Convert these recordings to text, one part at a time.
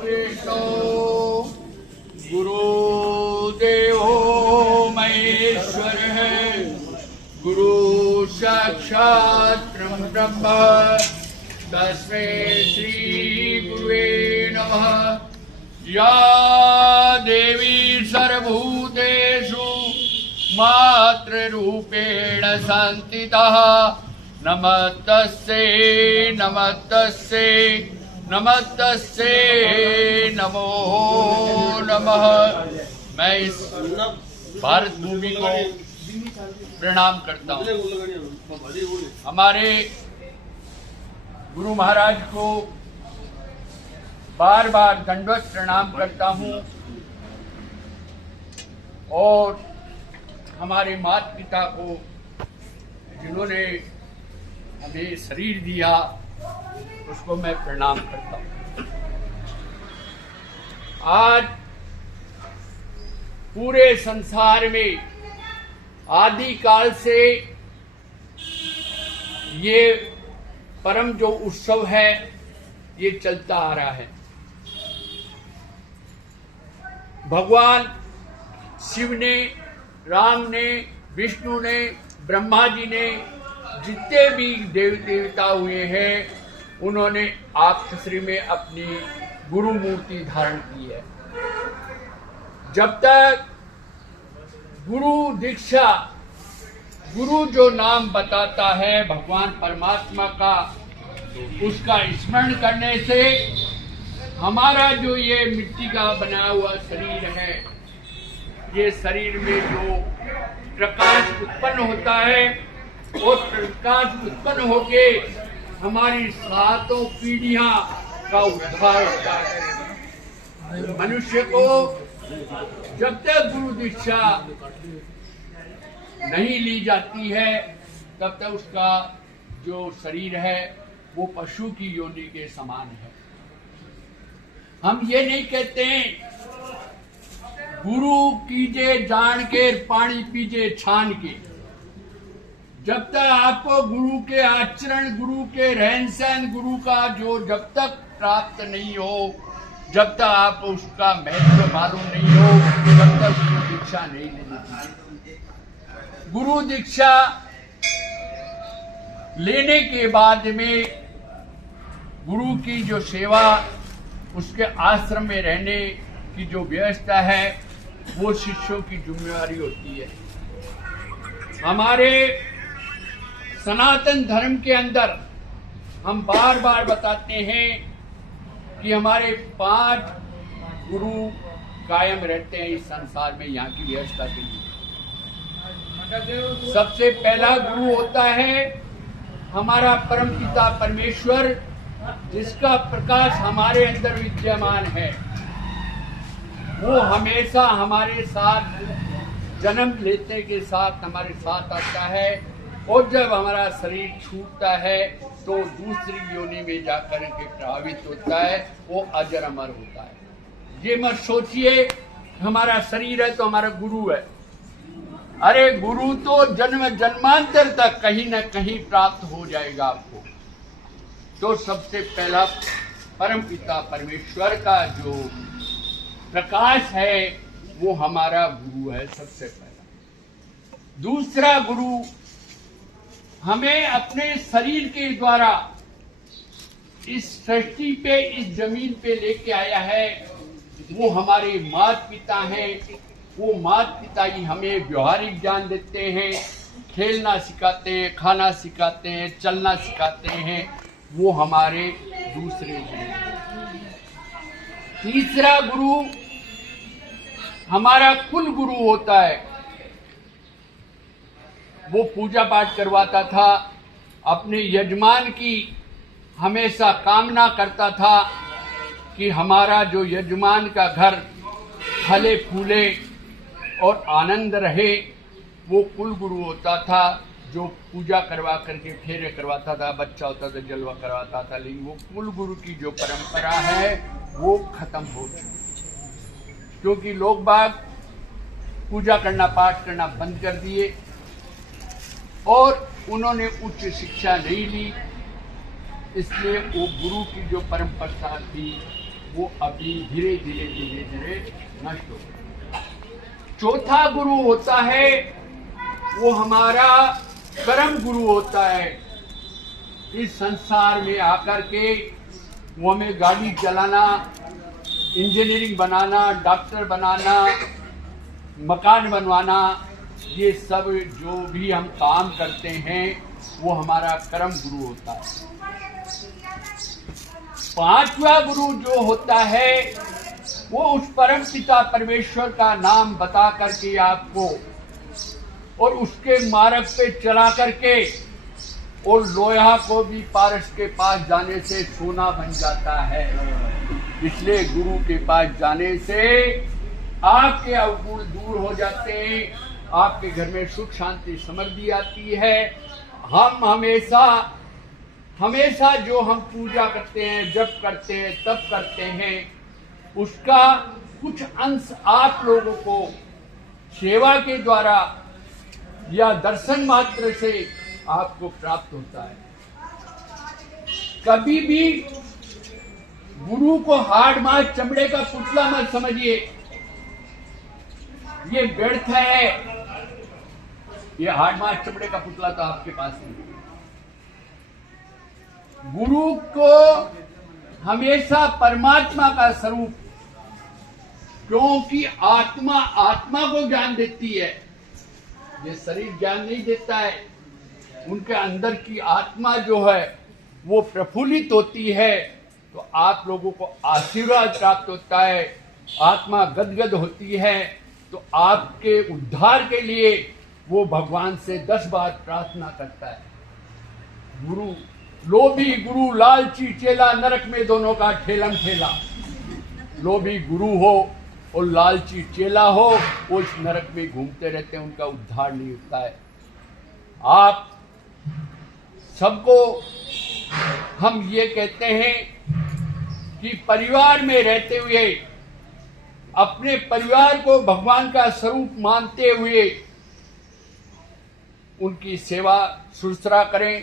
कृष्णो गुरुदेवो महेश्वरः गुरु साक्षात् ब्रह्म तस्मै श्री गुरुवे नमः। या देवी सर्वभूतेषु मातृरूपेण संस्थितः नमस्तस्यै नमस्तस्यै नमस्तस्यै नमो नमः। मैं इस भारत भूमि को प्रणाम करता हूँ। हमारे गुरु महाराज को बार बार दंडवत प्रणाम करता हूँ और हमारे माता पिता को जिन्होंने हमें शरीर दिया उसको मैं प्रणाम करता हूँ। आज पूरे संसार में आदि काल से ये परम जो उत्सव है ये चलता आ रहा है। भगवान शिव ने, राम ने, विष्णु ने, ब्रह्मा जी ने, जितने भी देव देवता हुए हैं उन्होंने आपश्री में अपनी गुरु मूर्ति धारण की है। जब तक गुरु दीक्षा, गुरु जो नाम बताता है भगवान परमात्मा का, उसका स्मरण करने से हमारा जो ये मिट्टी का बना हुआ शरीर है, ये शरीर में जो प्रकाश उत्पन्न होता है और प्रकाश उत्पन्न होके हमारी सातों पीढ़ियां का उद्धार होता है। मनुष्य को जब तक गुरु दीक्षा नहीं ली जाती है तब तक उसका जो शरीर है वो पशु की योनि के समान है। हम ये नहीं कहते गुरु कीजे जान के पानी पीजे छान के। जब तक आपको गुरु के आचरण, गुरु के रहन सहन, गुरु का जो जब तक प्राप्त नहीं हो, जब तक आप उसका महत्व मालूम नहीं हो, तब तक गुरु दीक्षा नहीं लेनी चाहिए। गुरु दीक्षा लेने के बाद में गुरु की जो सेवा, उसके आश्रम में रहने की जो व्यवस्था है वो शिष्यों की जिम्मेवारी होती है। हमारे सनातन धर्म के अंदर हम बार बार बताते हैं कि हमारे 5 गुरु कायम रहते हैं इस संसार में यहाँ की व्यवस्था के लिए। सबसे पहला गुरु होता है हमारा परम पिता परमेश्वर, जिसका प्रकाश हमारे अंदर विद्यमान है। वो हमेशा हमारे साथ जन्म लेते के साथ हमारे साथ आता है और जब हमारा शरीर छूटता है तो दूसरी योनि में जाकर के प्रभावित होता है, वो अजर अमर होता है। ये मत सोचिए हमारा शरीर है तो हमारा गुरु है। अरे गुरु तो जन्म जन्मांतर तक कहीं न कहीं प्राप्त हो जाएगा आपको। तो सबसे पहला परम पिता परमेश्वर का जो प्रकाश है वो हमारा गुरु है सबसे पहला। दूसरा गुरु हमें अपने शरीर के द्वारा इस सृष्टि पे, इस जमीन पे लेके आया है, वो हमारे माता पिता हैं। वो माता पिता ही हमें व्यवहारिक ज्ञान देते हैं, खेलना सिखाते हैं, खाना सिखाते हैं, चलना सिखाते हैं। वो हमारे दूसरे गुरु। तीसरा गुरु हमारा कुल गुरु होता है। वो पूजा पाठ करवाता था, अपने यजमान की हमेशा कामना करता था कि हमारा जो यजमान का घर फले फूले और आनंद रहे। वो कुल गुरु होता था जो पूजा करवा करके फेरे करवाता था, बच्चा होता था जलवा करवाता था। लेकिन वो कुल गुरु की जो परंपरा है वो खत्म हो चुकी, क्योंकि लोग बाग पूजा करना, पाठ करना बंद कर दिए और उन्होंने उच्च शिक्षा नहीं ली। इसलिए वो गुरु की जो परंपरा थी वो अभी धीरे धीरे धीरे धीरे नष्ट हो गए। चौथा गुरु होता है वो हमारा कर्म गुरु होता है। इस संसार में आकर के वो हमें गाड़ी चलाना, इंजीनियरिंग बनाना, डॉक्टर बनाना, मकान बनवाना, ये सब जो भी हम काम करते हैं वो हमारा कर्म गुरु होता है। पांचवा गुरु जो होता है वो उस परम पिता परमेश्वर का नाम बता करके आपको और उसके मार्ग पे चला करके, और लोहा को भी पारस के पास जाने से सोना बन जाता है। इसलिए गुरु के पास जाने से आपके अवगुण दूर हो जाते हैं, आपके घर में सुख शांति समृद्धि आती है। हम हमेशा जो हम पूजा करते हैं, जप करते हैं, तप करते हैं, उसका कुछ अंश आप लोगों को सेवा के द्वारा या दर्शन मात्र से आपको प्राप्त होता है। कभी भी गुरु को हाड़ मास चमड़े का पुतला मत समझिए, ये व्यर्थ है। ये हाड़ मास चमड़े का पुतला तो आपके पास नहीं है। गुरु को हमेशा परमात्मा का स्वरूप, क्योंकि आत्मा को ज्ञान देती है, ये शरीर ज्ञान नहीं देता है। उनके अंदर की आत्मा जो है वो प्रफुल्लित होती है तो आप लोगों को आशीर्वाद प्राप्त होता है, आत्मा गदगद होती है तो आपके उद्धार के लिए वो भगवान से 10 बार प्रार्थना करता है। गुरु लोभी गुरु लालची चेला, नरक में दोनों का ठेलम ठेला। लोभी गुरु हो और लालची चेला हो, वो इस नरक में घूमते रहते हैं, उनका उद्धार नहीं होता है। आप सबको हम ये कहते हैं कि परिवार में रहते हुए अपने परिवार को भगवान का स्वरूप मानते हुए उनकी सेवा शुश्रूषा करें,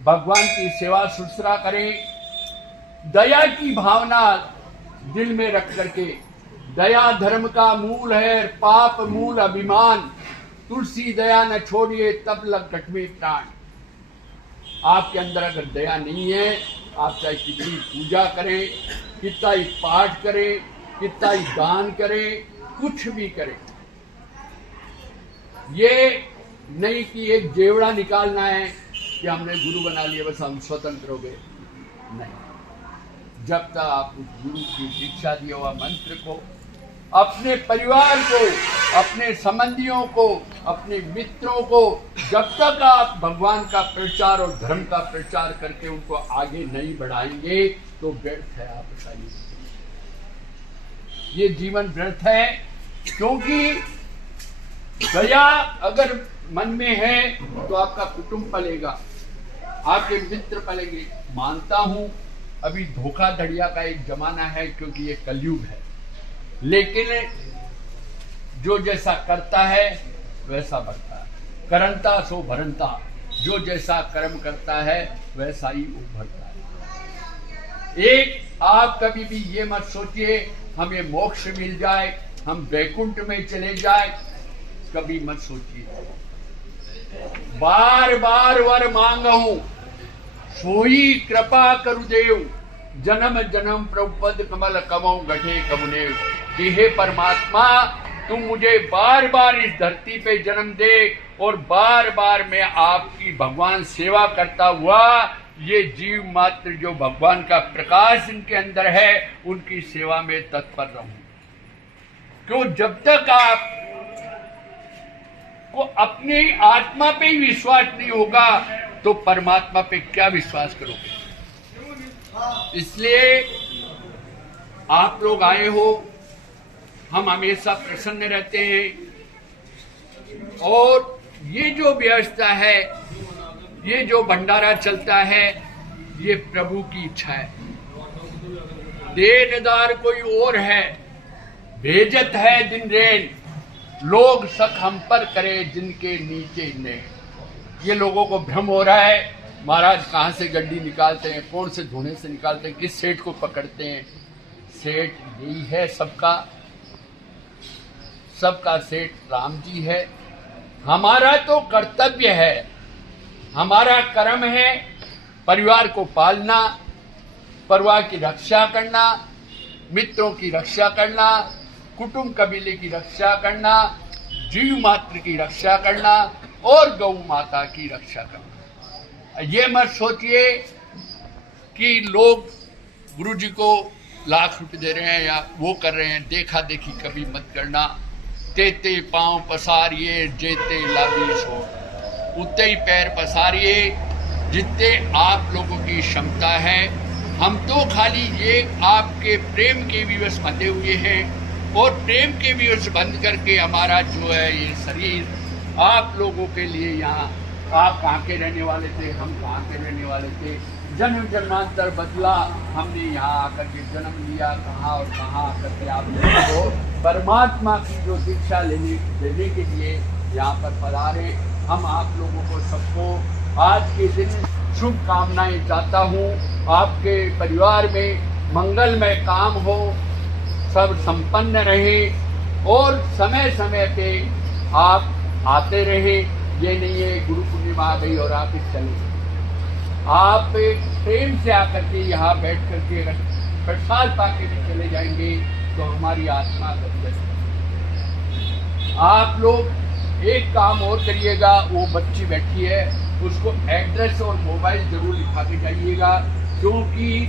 भगवान की सेवा शुश्रूषा करें। दया की भावना दिल में रख करके, दया धर्म का मूल है, पाप मूल अभिमान, तुलसी दया न छोड़िए तब लग कटवे प्राण। आपके अंदर अगर दया नहीं है, आप चाहे कितनी पूजा करें, कितना ही पाठ करें, कितना ही दान करें, कुछ भी करें, ये नहीं कि एक जेवड़ा निकालना है कि हमने गुरु बना लिया बस हम स्वतंत्र हो गए। नहीं, जब तक आप उस गुरु की दीक्षा दिया हुआ मंत्र को अपने परिवार को, अपने संबंधियों को, अपने मित्रों को, जब तक आप भगवान का प्रचार और धर्म का प्रचार करके उनको आगे नहीं बढ़ाएंगे तो व्यर्थ है। आप बताइए, ये जीवन व्यर्थ है। क्योंकि दया अगर मन में है तो आपका कुटुंब पलेगा, आपके मित्र पलेंगे। मानता हूं अभी धोखाधड़िया का एक जमाना है क्योंकि ये कलयुग है, लेकिन जो जैसा करता है वैसा बढ़ता है। करंता सो भरंता, जो जैसा कर्म करता है वैसा ही उभरता है। एक आप कभी भी ये मत सोचिए हमें मोक्ष मिल जाए, हम वैकुंठ में चले जाए, कभी मत सोचिए। बार बार वर मांगहूं सोई कृपा करु देव, जन्म जन्म प्रभुपद कमल कमऊ गठे कमुनेव। कि हे परमात्मा, तुम मुझे बार बार इस धरती पे जन्म दे और बार बार मैं आपकी भगवान सेवा करता हुआ ये जीव मात्र जो भगवान का प्रकाश इनके अंदर है उनकी सेवा में तत्पर रहूं। क्यों, जब तक आप को अपनी आत्मा पे ही विश्वास नहीं होगा तो परमात्मा पे क्या विश्वास करोगे। इसलिए आप लोग आए हो, हम हमेशा प्रसन्न रहते हैं। और ये जो व्यवस्था है, ये जो भंडारा चलता है, ये प्रभु की इच्छा है। देनदार कोई और है, भेजत है दिन रेन, लोग शक हम पर करे जिनके नीचे ने। ये लोगों को भ्रम हो रहा है, महाराज कहाँ से गड्डी निकालते हैं, कौन से धोने से निकालते हैं, किस सेठ को पकड़ते हैं। सेठ यही है, सबका सेठ राम जी है। हमारा तो कर्तव्य है, हमारा कर्म है परिवार को पालना, परिवार की रक्षा करना, मित्रों की रक्षा करना, कुटुंब कबीले की रक्षा करना, जीव मात्र की रक्षा करना और गौ माता की रक्षा करना। ये मत सोचिए कि लोग गुरु जी को लाख रुपए दे रहे हैं या वो कर रहे हैं, देखा देखी कभी मत करना। तेते पांव पसारिए जेते लागी सो, उतने ही पैर पसारिए जितने आप लोगों की क्षमता है। हम तो खाली ये आपके प्रेम के विवश बंधे हुए हैं और प्रेम के विवश बंद करके हमारा जो है ये शरीर आप लोगों के लिए यहाँ, आप कहाँ के रहने वाले थे, हम कहाँ के रहने वाले थे, जन्म जन्मांतर बदला, हमने यहाँ आकर के जन्म लिया, कहाँ और कहाँ आकर के आप लोगों को परमात्मा की जो दीक्षा लेने के लिए यहाँ पर पधारे। हम आप लोगों को सबको आज के दिन शुभकामनाएं चाहता हूँ। आपके परिवार में मंगलमय काम हो, सब संपन्न रहे और समय समय पे आप आते रहे। ये नहीं है गुरु पूर्णिमा आ गई और आप चले, आप प्रेम से आकर के यहाँ बैठ करके अगर प्रसाद पाके भी चले जाएंगे तो हमारी आत्मा गदगद। आप लोग एक काम और करिएगा, वो बच्ची बैठी है उसको एड्रेस और मोबाइल जरूर लिखा के जाइएगा, क्योंकि